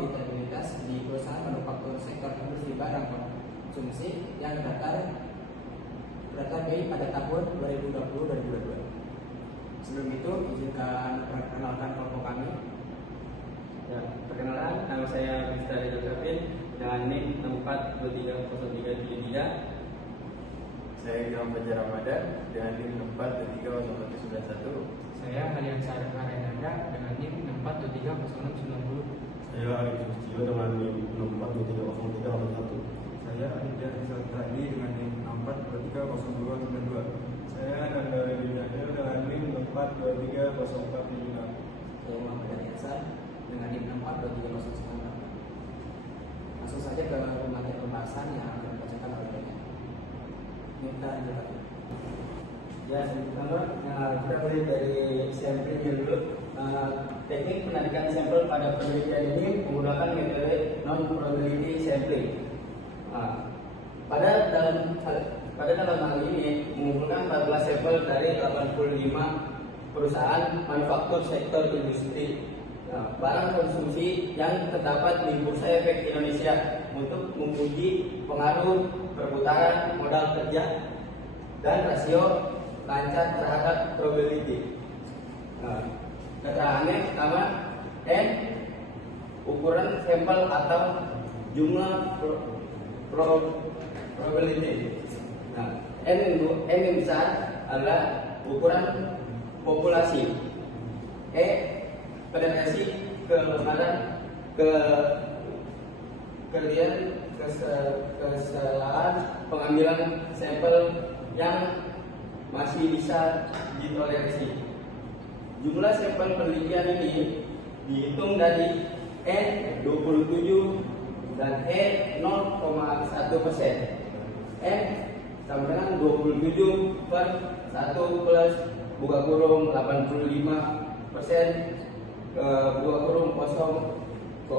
profitabilitas di perusahaan manufaktur sektor industri barang konsumsi yang terdaftar BI pada tahun 2020-2022. Sebelum itu, izinkan perkenalkan kelompok kami. Ya, perkenalan, nama saya Mr. Rizal Syafrin dengan NIM 64230373. Saya Ilham Fajar Ramadan dengan NIM 64230191. Saya Aliansa Renanda dengan NIM 64230690. Saya Arif Sustio dengan NIM 64230301. Saya Aditya Rizal Tadi dengan NIM 64230292. Saya Nanda Redinada dengan NIM 423046. Saya Muhammad Aliansa dengan NIM 642309. Langsung saja ke materi pembahasan yang akan dibacakan oleh Mita Anjali. Ya, pertama kita mulai dari sampelnya dulu. Teknik penarikan sampel pada penelitian ini menggunakan metode non-probability sampling. Pada dalam hal ini mengumpulkan 14 sampel dari 85 perusahaan manufaktur sektor industri barang konsumsi yang terdapat di Bursa Efek Indonesia untuk menguji pengaruh perputaran modal kerja dan rasio lancar terhadap probability. Keterangannya pertama, N ukuran sampel atau jumlah probability. N yang besar adalah ukuran populasi. E penetrasi kesalahan pengambilan sampel yang masih bisa ditoleransi. Jumlah sampel penelitian ini dihitung dari N 27 dan E 0,1%. N sama dengan 27 per 1 plus buka kurung 85% buka kurung 0,1%.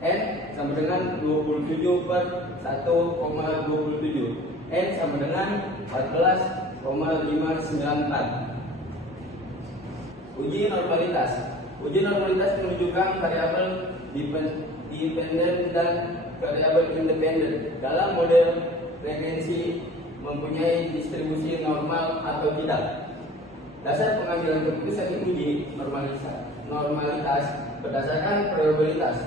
N sama dengan 27 per 1,27. N sama dengan 14,594. Uji normalitas. Uji normalitas menunjukkan variabel dependen dan variabel independen dalam model frekuensi mempunyai distribusi normal atau tidak. Dasar pengambilan keputusan diuji normalitas berdasarkan probabilitas.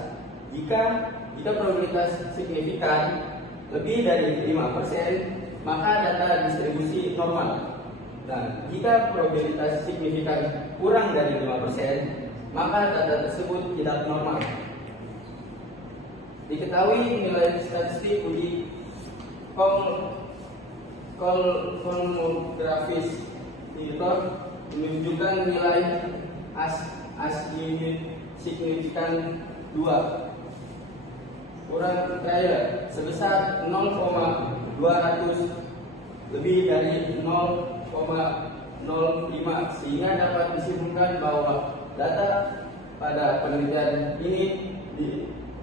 Jika probabilitas signifikan lebih dari 5%, maka data distribusi normal. Dan jika probabilitas signifikan kurang dari 5%, maka data tersebut tidak normal. Diketahui nilai statistik uji kolmografis menunjukkan nilai signifikan 2 kurang trial sebesar 0,200 lebih dari 0,05 sehingga dapat disimpulkan bahwa data pada penelitian ini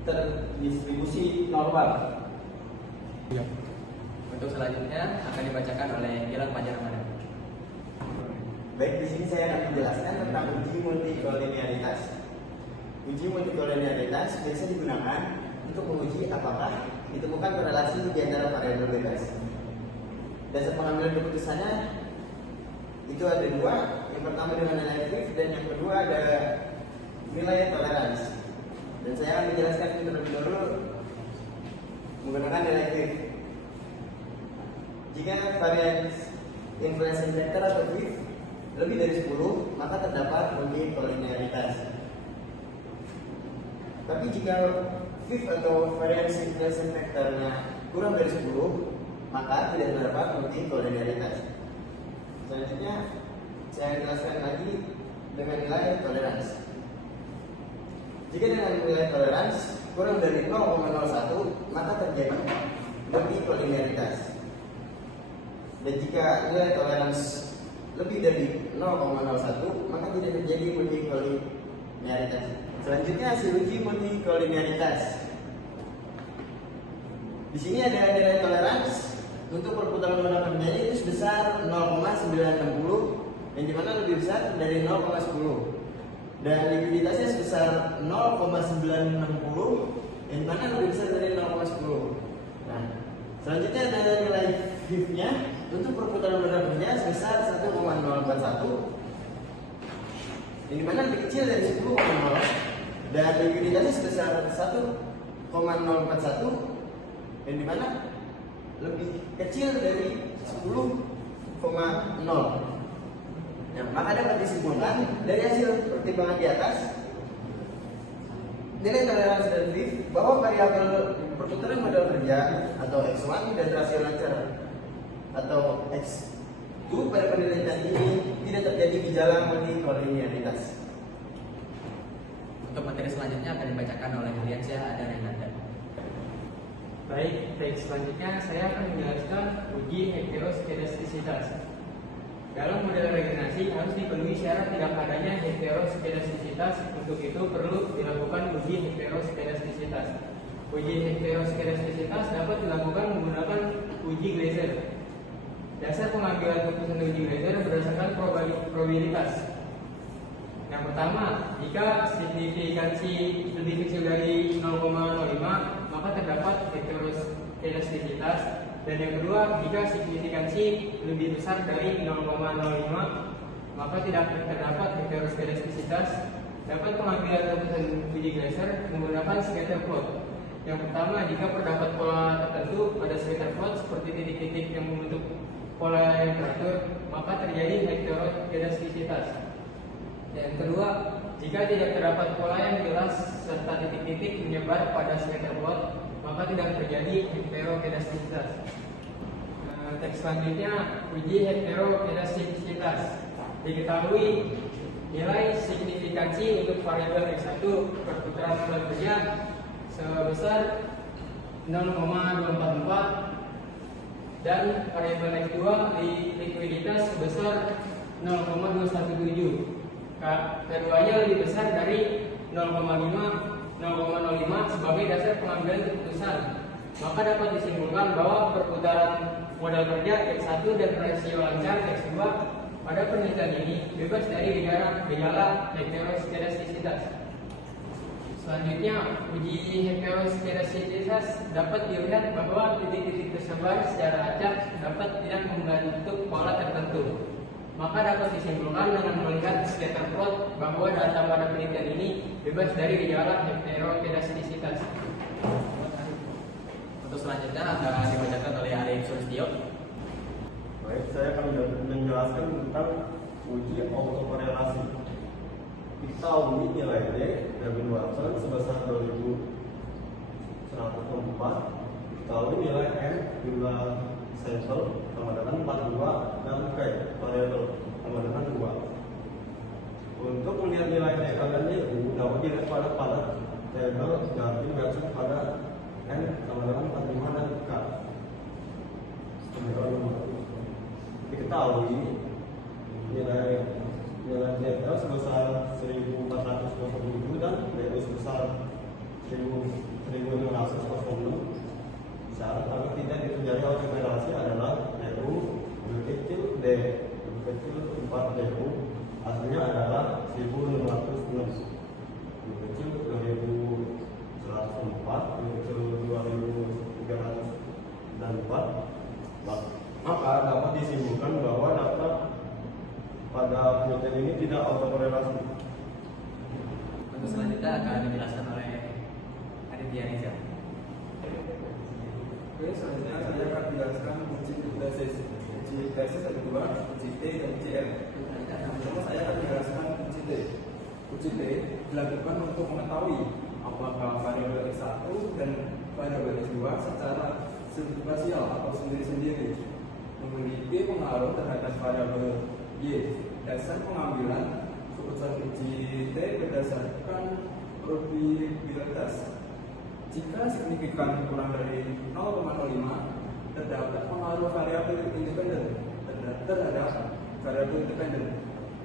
terdistribusi normal. Untuk selanjutnya akan dibacakan oleh Ilham Fajar Ramadan. Baik, di sini saya akan menjelaskan tentang uji multikolinearitas. Uji multikolinearitas biasa digunakan untuk menguji apakah ditemukan korelasi di antara variabel bebas. Dasar pengambilan keputusannya itu ada dua. Yang pertama dengan nilai F dan yang kedua ada nilai toleransi. Dan saya akan menjelaskan itu terlebih dahulu menggunakan nilai F. Jika varian influencing factor atau F lebih dari 10, maka terdapat multikolinearitas. Tapi jika F atau variance influencing factornya kurang dari 10, maka tidak terdapat multikolinearitas. Selanjutnya saya jelaskan lagi dengan nilai toleransi. Jika dengan nilai toleransi kurang dari 0,01, maka terjadi multikolinearitas. Dan jika nilai toleransi lebih dari 0,01, maka tidak terjadi multikolinearitas. Selanjutnya hasil uji multikolinearitas. Di sini ada nilai toleransi untuk perputaran modal kerjanya itu sebesar 0,960, yang dimana lebih besar dari 0,10. dan likuiditasnya sebesar 0,960, yang mana lebih besar dari 0,10. Nah, selanjutnya ada nilai HIF-nya untuk perputaran modal kerja sebesar 1,041, yang mana lebih kecil dari 10,0, dan likuiditasnya sebesar 1,041, yang dimana lebih kecil dari 10,0. Nah, maka dapat disimpulkan dari hasil pertimbangan di atas, nilai toleransi dan HIF bahwa variabel perputaran modal kerja atau X1 dan rasio lancar atau X2 pada penelitian ini tidak terjadi gejala multikolinialitas. Untuk materi selanjutnya akan dibacakan oleh Riansyah dan Renanda. Baik, selanjutnya saya akan menjelaskan uji heteroskedastisitas. Dalam model regenerasi harus dipenuhi syarat tidak adanya heteroskedastisitas. Untuk itu perlu dilakukan uji heteroskedastisitas. Uji heteroskedastisitas dapat dilakukan menggunakan uji Glaser. Dasar pengambilan keputusan uji Glaser berdasarkan probabilitas. Yang pertama, jika signifikansi lebih kecil dari 0,05 maka terdapat heteroskedastisitas. Dan yang kedua, jika signifikansi lebih besar dari 0,05 maka tidak terdapat heteroskedastisitas. Dapat pengambilan keputusan uji Glaser menggunakan scatter plot. Yang pertama, jika terdapat pola tertentu pada scatter plot seperti titik-titik yang membentuk pola yang teratur, maka terjadi heteroskedastisitas. Yang kedua, jika tidak terdapat pola yang jelas serta titik-titik menyebar pada scatter plot, maka tidak terjadi heteroskedastisitas. Teks selanjutnya, uji heteroskedastisitas. Diketahui nilai signifikansi untuk variabel X1 perputaran modal kerja sebesar 0,244 dan variabel X2 di likuiditas sebesar 0,217. Keduanya lebih besar dari 0,05 sebagai dasar pengambilan keputusan. Maka dapat disimpulkan bahwa perputaran modal kerja X1 dan rasio lancar X2 pada penelitian ini bebas dari gejala heteroskedastisitas. Selanjutnya, uji heteroskedastisitas dapat dilihat bahwa titik-titik tersebar secara acak dapat tidak membentuk pola tertentu. Maka dapat disimpulkan dengan melihat scatter plot bahwa data pada penelitian ini bebas dari gejala heteroskedastisitas. Untuk selanjutnya akan dibacakan oleh Arif Sulistyo. Baik, saya akan menjelaskan tentang uji autokorelasi. Diketahui nilai D dari Watson sebesar 2104. Diketahui nilai M jumlah sampel sama dengan 42 dan K variabel sama dengan 2. Untuk melihat nilai D dan U dapat dilihat pada tabel dan Watson pada N sama dengan 45 dan K. Diketahui nilai delta sebesar 1427 dan DU sebesar 1606. Syarat agar tidak terjadi autokorelasi adalah DU lebih kecil D lebih kecil 4 DU, hasilnya adalah 1606, lebih kecil 2104, lebih kecil 2304. Maka dapat disimpulkan bahwa data pada penelitian ini tidak autokorelasi. Untuk selanjutnya akan dijelaskan oleh Aditya Rizal. Oke, selanjutnya saya akan menjelaskan uji hipnosis. Uji hipnosis ada dua, uji T dan uji L. Pertama saya akan menjelaskan uji T. Uji T dilakukan untuk mengetahui apakah variabel X1 dan variabel X2 secara substansial atau sendiri-sendiri memiliki pengaruh terhadap variabel Y. Dasar pengambilan keputusan uji T berdasarkan probabilitas. Jika signifikan kurang dari 0,05, terdapat pengaruh variabel independen terhadap variabel independen.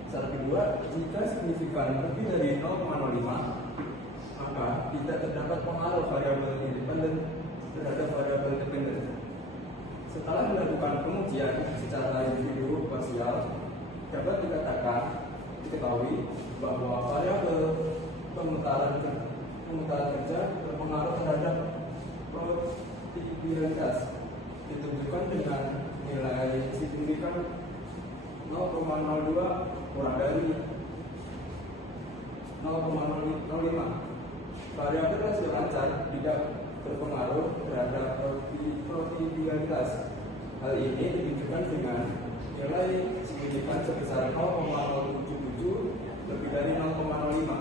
Syarat kedua, jika signifikan lebih dari 0,05, maka tidak terdapat pengaruh variabel independen terhadap variabel independen. Setelah dilakukan pengujian secara individu parsial, dapat diketahui bahwa variabel pemutaran kerja berpengaruh terhadap produktivitas ditunjukkan dengan nilai signifikan 0,02 kurang dari 0,05. Variabel rasio lancar tidak berpengaruh terhadap produktivitas. Hal ini ditunjukkan dengan nilai signifikan sebesar 0,077 lebih dari 0,05.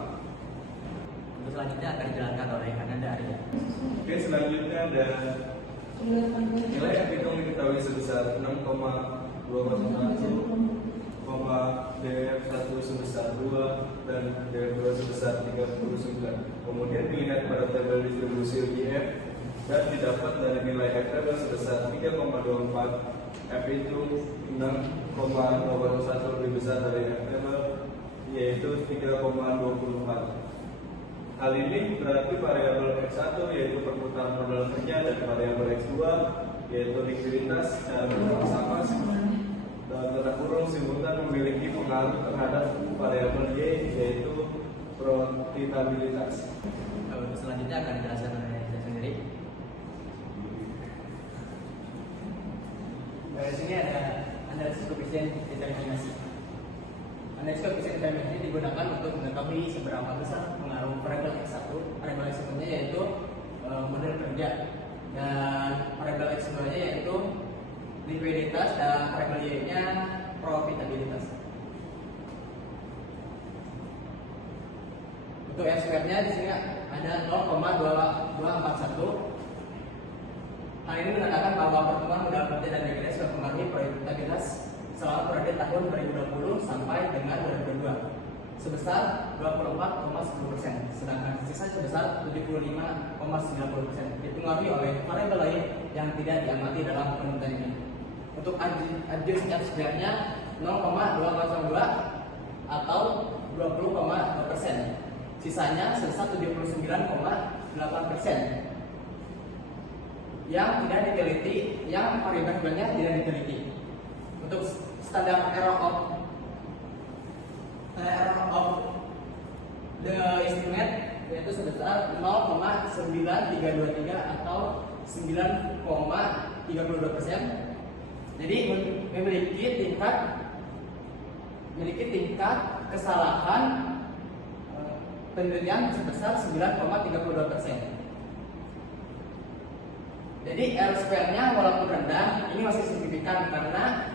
Untuk selanjutnya akan dijelaskan oleh Ananda Arya. Oke, selanjutnya ada nilai yang diketahui sebesar 6,201, DF1 sebesar 2 dan DF2 sebesar 39. Kemudian dilihat pada tabel distribusi UGF dan didapat dari nilai F sebesar 3,24. F itu 6,21 lebih besar dari F yaitu 3,24. Hal ini berarti variabel X1 yaitu perputaran modal kerja dan variabel X2 yaitu likuiditas dan sama dan tanda kurung simultan memiliki pengaruh terhadap variabel Y yaitu profitabilitas. Untuk selanjutnya akan dijelaskan oleh saya sendiri. Di sini ada analisis koefisien determinasi. Analisis koefisien determinasi digunakan untuk mengetahui seberapa besar pengaruh variabel X1, variabel X1-nya yaitu modal kerja, dan variabel X2-nya yaitu likuiditas, dan variabel Y-nya profitabilitas. Untuk R-square-nya di sini ada 0,2241. Hal ini menandakan bahwa pertumbuhan modal kerja dan likuiditas mempengaruhi profitabilitas selama periode tahun 2020 sampai dengan 2022 sebesar 24,10%, sedangkan sisa sebesar 75,90% dipengaruhi oleh variabel lain yang tidak diamati dalam penelitian ini. Untuk adjust R-square-nya 0,202 atau 20,2%. Sisanya sebesar 79,8% yang tidak diteliti, yang variabelnya tidak diteliti. Untuk standar error of the estimate yaitu sebesar 0,9323 atau 9,32%. Jadi memiliki tingkat kesalahan penelitian sebesar 9,32%. Jadi R-square-nya walaupun rendah, ini masih signifikan karena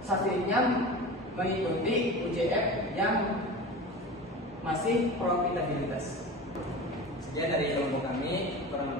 sastinya mengikuti UGF yang masih profitabilitas. Sekian dari kelompok kami, kurang